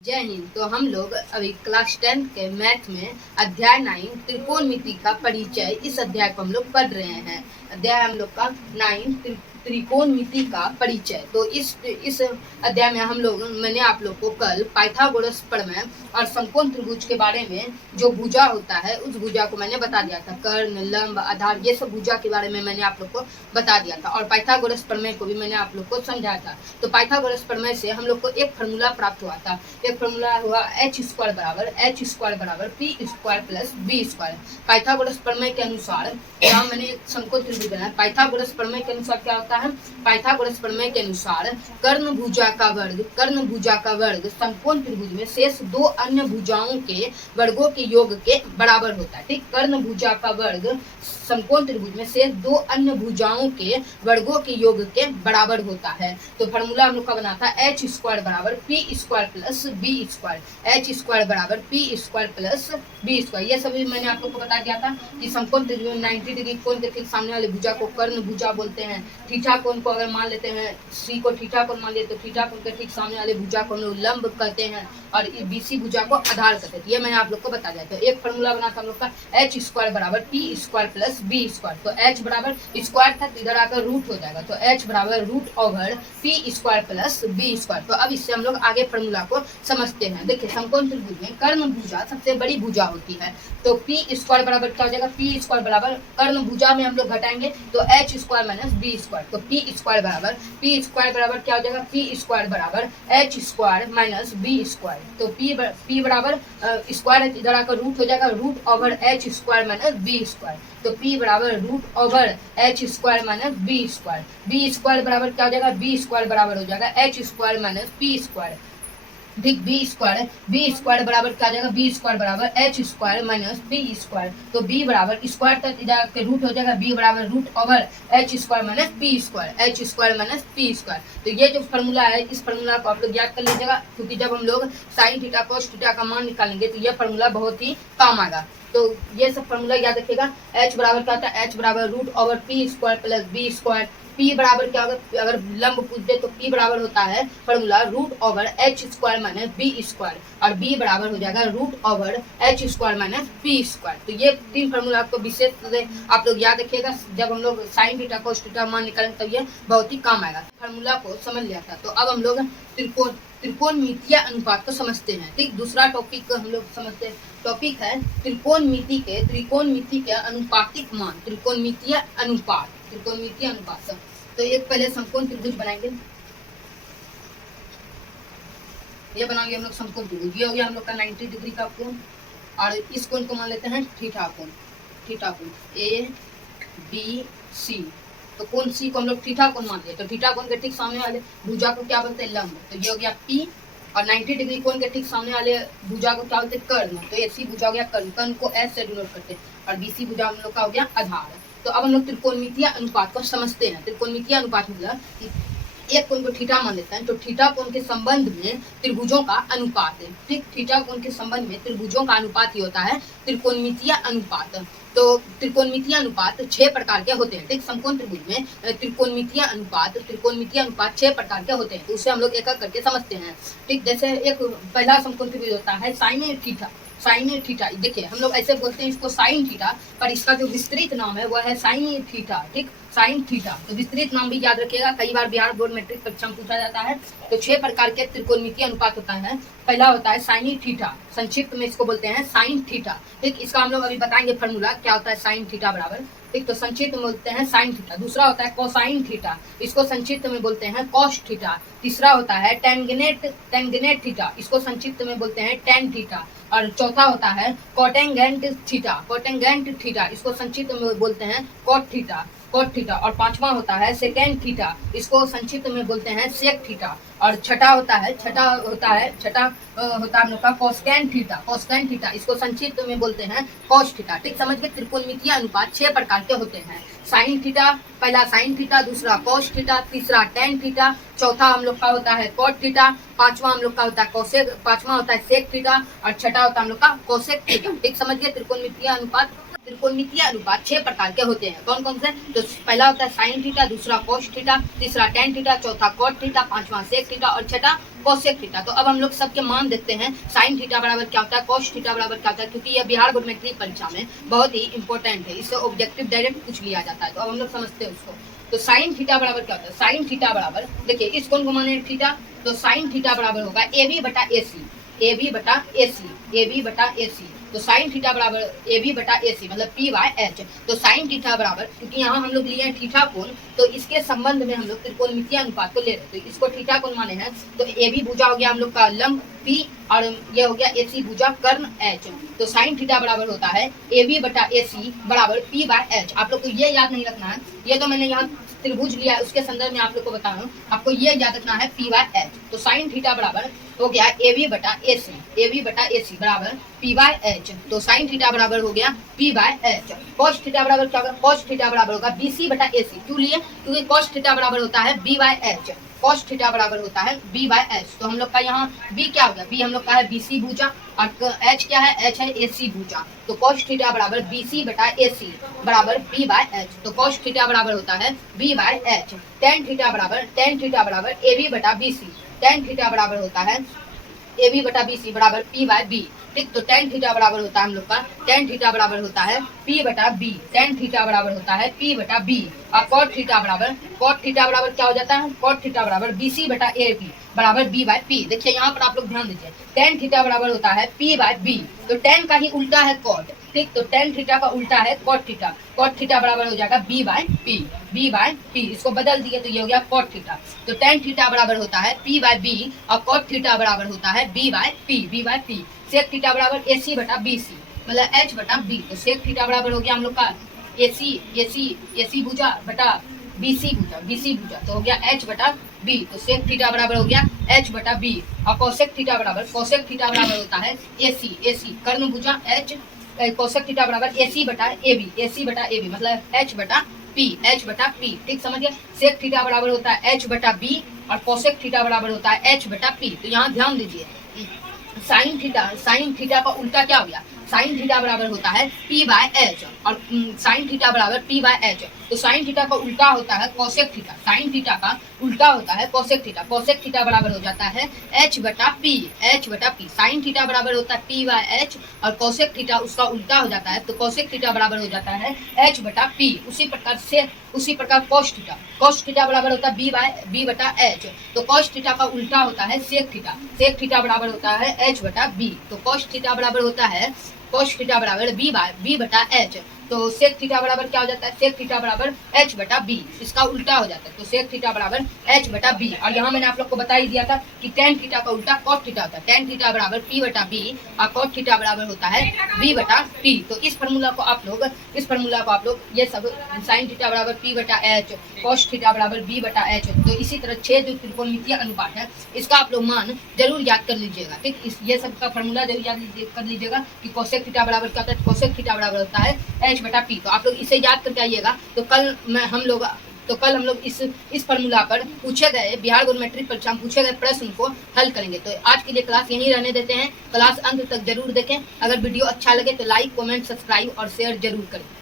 जय हिंद। तो हम लोग अभी क्लास 10 के मैथ में अध्याय 9 त्रिकोणमिति का परिचय, इस अध्याय को हम लोग पढ़ रहे हैं। अध्याय हम लोग का 9 त्रिकोणमिति का परिचय। तो इस अध्याय में मैंने आप लोग को कल पाइथागोरस प्रमेय और समकोण त्रिभुज के बारे में, जो भुजा होता है उस भुजा को मैंने बता दिया था। कर्ण, लंब, आधार, ये सब भुजा के बारे में मैंने आप लोग को बता दिया था और पाइथागोरस प्रमेय को भी मैंने आप लोग को समझाया था। तो पाइथागोरस प्रमेय से हम लोग को एक फार्मूला प्राप्त हुआ था। एक फार्मूला हुआ h² बराबर p² प्लस b²। पाइथागोरस प्रमेय के अनुसार यहाँ मैंने एक समकोण त्रिभुज बनाया। पाइथागोरस प्रमेय के अनुसार क्या होता है? पाइथागोरस प्रमेय के अनुसार कर्ण भुजा का वर्ग समकोण त्रिभुज में शेष दो अन्य भुजाओं के वर्गों के योग के बराबर होता है। ठीक, कर्ण भुजा का वर्ग समकोण त्रिभुज में शेष दो अन्य भुजाओं के वर्गों के योग के बराबर होता है। तो फार्मूला हम लोग का बना था h² बराबर p² प्लस b²। h² बराबर p² प्लस b²। ये सभी मैंने आप लोग को बता दिया था कि समकोण त्रिभुज में 90 डिग्री कोण के ठीक सामने वाले भुजा को कर्ण भुजा बोलते हैं। थीटा कोण को अगर मान लेते हैं, c को थीटा कोण मान लेते तो थीटा कोण के ठीक सामने वाले भुजा को हम लोग लंब कहते हैं और BC भुजा को आधार कहते हैं। ये मैंने आप लोग को बता दिया। तो एक फार्मूला बना था हम लोग का h² बराबर p² प्लस b²। तो h बराबर स्क्वायर था तो इधर आकर रूट हो जाएगा। तो h बराबर √p² प्लस b²। तो अब इससे हम लोग आगे फार्मूला को समझते हैं। देखिए, समकोण त्रिभुज में कर्ण भुजा सबसे बड़ी भुजा होती है। तो p² बराबर क्या हो जाएगा? p² बराबर कर्ण भुजा में हम लोग घटाएंगे तो h² माइनस b²। तो p² बराबर क्या हो जाएगा? p² बराबर h² माइनस b²। तो p बराबर स्क्वायर है, इधर आकर रूट हो जाएगा, √h² माइनस b²। तो p बराबर √h² माइनस b²। b² बराबर क्या हो जाएगा? b² बराबर हो जाएगा h² माइनस p²। ठीक, b² बराबर क्या हो जाएगा? b² बराबर h² माइनस b²। तो b बराबर स्क्वायर तक इधर के रूट हो जाएगा, b बराबर √h² minus p² minus p²। तो ये जो फार्मूला है, इस फार्मूला को आप लोग याद कर लीजिएगा, क्योंकि जब हम लोग साइन थीटा कॉस थीटा का मान निकालेंगे तो ये फार्मूला बहुत ही काम आएगा। तो ये सब फार्मूला याद रखिएगा। h बराबर क्या होता है? h बराबर √p² प्लस b²। p बराबर क्या होगा? अगर लंब पूछ दे तो p बराबर होता है फार्मूला √h² माइनस b² और b बराबर हो जाएगा √h² माइनस p²। तो ये तीन फार्मूला आपको विशेष से आप लोग याद रखिएगा। जब हम लोग साइन थीटा कॉस थीटा मान निकालेंगे तब ये बहुत ही काम आएगा। फार्मूला को समझ लिया था। तो अब हम लोग त्रिकोणमितीय अनुपात को समझते हैं। ठीक, दूसरा टॉपिक को हम लोग समझते हैं। टॉपिक है त्रिकोणमिति के अनुपातिक मान, त्रिकोणमितीय अनुपात। तो एक पहले समकोण त्रिभुज बनाएंगे। ये बनाएंगे हम लोग समकोण त्रिभुज। ये हो गया हम लोग का 90 डिग्री का कोण और इस कोण को मान लेते हैं थीटा कोण ABC। तो कोण C को हम लोग थीटा कोण मान लेते हैं। तो थीटा कोण के ठीक सामने वाले भुजा को क्या बोलते हैं? लंब। तो ये हो गया P और 90 डिग्री कोण के ठीक सामने वाले भुजा को क्या बोलते हैं? कर्ण। तो AC भुजा हो गया कर्ण, कर्ण को S से डिनोट करते हैं और BC भुजा हम लोग का हो गया आधार। तो अब हम लोग त्रिकोणमितीय अनुपात को समझते हैं। त्रिकोणमितीय अनुपात मतलब एक कोण को थीटा मान लेते हैं तो थीटा कोण के संबंध में त्रिभुजों का अनुपात है। ठीक, थीटा कोण के संबंध में त्रिभुजों का अनुपात ही होता है त्रिकोणमितीय अनुपात। तो त्रिकोणमितीय अनुपात 6 प्रकार के होते हैं। ठीक, समकोण त्रिभुज में त्रिकोणमितीय अनुपात 6 प्रकार के होते हैं। तो उसे हम लोग एक एक करके समझते हैं। ठीक, जैसे एक पहला समकोण त्रिभुज होता है साइन थीटा। देखिए, हम लोग ऐसे बोलते हैं इसको साइन थीटा, पर इसका जो विस्तृत नाम है वह है साइन थीटा। ठीक, साइन थीटा। तो विस्तृत नाम भी याद रखिएगा, कई बार बिहार बोर्ड मैट्रिक परीक्षा में पूछा जाता है। तो 6 प्रकार के त्रिकोणमितीय अनुपात होता है। पहला होता है साइन थीटा, संक्षिप्त में इसको बोलते हैं साइन थीटा। ठीक, इसका हम लोग अभी बताएंगे फार्मूला क्या होता है साइन थीटा बराबर। ठीक, तो संक्षिप्त में बोलते हैं साइन थीटा। दूसरा होता है कोसाइन थीटा, इसको संक्षिप्त में बोलते हैं कॉस थीटा। तीसरा होता है टेंगेनेट थीटा, इसको संक्षिप्त में बोलते हैं टेन थीटा। और चौथा होता है कोटेंगेंट थीटा, इसको संक्षिप्त में बोलते हैं कोट थीटा। और पांचवा होता है सेकेंड थीटा, इसको संक्षिप्त में बोलते हैं सेक थीटा। और छठा होता है हम लोग का कोस्कैन थीटा, इसको संक्षिप्त में बोलते हैं कॉस थीटा। ठीक, समझ के त्रिकोणमितीय अनुपात 6 प्रकार के होते हैं। साइन थीटा, पहला साइन थीटा, दूसरा कॉस थीटा, तीसरा टेन थीटा, चौथा हम लोग का होता है कॉट थीटा, पांचवा हम लोग का होता है कोसेक, पांचवा होता है सेक थीटा और छठा होता है हम लोग का कोसेक थीटा। ठीक समझ गए। त्रिकोणमितीय अनुपात, त्रिकोणमितीय अनुपात 6 प्रकार के होते हैं। कौन कौन से? तो पहला होता है साइन थीटा, दूसरा कोस थीटा, तीसरा टेन थीटा, चौथा कॉट थीटा, पांचवा सेक थीटा और छठा कोसेक थीटा। तो अब हम लोग सबके मान देखते हैं। साइन थीटा बराबर क्या होता है, कोस थीटा बराबर क्या होता है, क्योंकि यह बिहार बोर्ड मैट्रिक परीक्षा में बहुत ही इंपॉर्टेंट है, इससे ऑब्जेक्टिव डायरेक्ट पूछ लिया जाता है। तो अब हम लोग समझते हैं उसको। तो साइन थीटा बराबर क्या होता है, साइन थीटा बराबर, देखिए इस कोण को माने थीटा, तो साइन थीटा बराबर होगा ए बी बटा ए सी, ए बी बटा ए सी, ए बी बटा ए सी। तो साइन थीटा बराबर ए बी बटा ए सी मतलब पी बाय एच। तो साइन थीटा बराबर, क्योंकि यहाँ हम लोग लिए हैं थीटा कोण, तो इसके संबंध में हम लोग त्रिकोणमितीय अनुपात को ले रहे हैं। तो इसको थीटा कोण माने हैं, तो ए बी भुजा हो गया हम लोग का लंब पी और ये हो गया ए सी भुजा कर्ण एच। तो साइन थीटा बराबर होता है ए बी बटा ए सी बराबर पी बाय एच। आप लोग को ये याद नहीं रखना है, ये तो मैंने यहाँ त्रिभुज लिया है उसके संदर्भ में आप लोग को बता रहा हूँ, आपको ये याद रखना है पी बाय एच। तो साइन थीटा बराबर हो गया ए बी बटा ए सी, ए बी बटा ए सी बराबर पी बाय एच। तो साइन थीटा बराबर हो गया P bye H. Cos theta बराबर क्या होगा, कॉस थीटा बराबर होगा बी सी बटा ए सी। क्यों लिए, क्योंकि कॉस थीटा बराबर होता है B by H, cos theta बराबर होता है बी बाय एच। तो हम लोग का यहाँ बी क्या हो गया, बी हम लोग का है बी सी भुजा और एच क्या है, एच है ए सी भुजा। तो कॉस थीटा बराबर बी सी बटा ए सी बराबर बी बाय एच। तो कॉस थीटा बराबर होता है B by H. Tan theta बराबर ए बी बटा बी सी, टेन थीटा बराबर होता है ए बी बटा बी सी बराबर पी बाय बी। ठीक, तो टेन थीटा बराबर होता है हम लोग का, टेन थीटा बराबर होता है पी बटा बी, टेन थीटा बराबर होता है पी बटा बी। और कॉट थीटा बराबर क्या हो जाता है, कॉट थीटा बराबर बी सी बटा ए बी बराबर बी बाय पी। देखिए यहाँ पर आप लोग ध्यान दीजिए, टेन थीटा बराबर होता है पी बाय बी, तो टेन का ही उल्टा है कॉट। ठीक, तो टेन थीटा का उल्टा है कॉट थीटा, कॉट थीटा बराबर हो जाएगा B by P, B by P. इसको बदल दिए तो ये हो गया कॉट थीटा। तो टेन थीटा बराबर होता है पी बाय बी और कॉट थीटा बराबर होता है B by P, B by P. Sec theta बराबर ए सी बटा बी सी मतलब एच बटा बी। तो सेक थीटा बराबर हो गया हम लोग का ए सी भुजा बटा बी सी भुजा, तो हो गया एच बटा बी। तो सेक थीटा बराबर हो गया एच बटा बी। और कोसेक थीटा बराबर होता है ए सी कर्ण भुजा एच, कोसेक थीटा बराबर ए सी बटा ए बी मतलब एच बटा पी। ठीक समझ गए। सेक थीटा बराबर होता है एच बटा बी और कोसेक थीटा बराबर होता है एच बटा पी। तो यहाँ ध्यान दीजिए, साइन थीटा का उल्टा क्या हो गया, साइन थीटा बराबर होता है पी बाय एच और साइन थीटा बराबर पी बाय एच। तो साइन थीटा का उल्टा होता है कोसेक थीटा, साइन थीटा का उल्टा होता है कोसेक थीटा, कोसेक थीटा बराबर हो जाता है एच बटा पी, एच बटा पी। साइन थीटा बराबर होता है पी बाय एच और कोसेक थीटा उसका उल्टा हो जाता है, तो कोसेक थीटा बराबर हो जाता है एच बटा पी। उसी प्रकार कॉस थीटा बराबर होता है बी बटा एच। तो कॉस थीटा का उल्टा होता है सेक थीटा बराबर होता है एच बटा बी। तो कॉस थीटा बराबर होता है कॉस थीटा बराबर बी बटा एच। तो सेक थीटा बराबर क्या हो जाता है, सेक थीटा बराबर एच बटा बी, इसका उल्टा हो जाता है। तो सेक थीटा बराबर एच बटा बी। और यहाँ मैंने आप लोग को बता ही दिया था कि टेन थीटा का उल्टा कॉट थीटा होता है, टेन थीटा बराबर पी बटा बी और कॉट थीटा बराबर होता है बी बटा टी। तो इस फार्मूला को आप लोग ये सब साइन थीटा बराबर पी बटा एच, कॉस थीटा बराबर बी बटा एच, तो इसी तरह 6 जो त्रिकोणमितीय अनुपात है इसका आप लोग मान जरूर याद कर लीजिएगा। ठीक, ये सब का फार्मूला जरूर याद कर लीजिएगा कि कोसेक थीटा बराबर क्या होता है, कोसेक थीटा बराबर होता है एच बटा पी। तो आप लोग इसे याद करके आइएगा। तो कल हम लोग इस फार्मूला पर पूछे गए बिहार बोर्ड मैट्रिक परीक्षा में पूछे गए प्रश्न को हल करेंगे। तो आज के लिए क्लास यहीं रहने देते हैं, क्लास अंत तक जरूर देखें। अगर वीडियो अच्छा लगे तो लाइक, कमेंट, सब्सक्राइब और शेयर जरूर करें।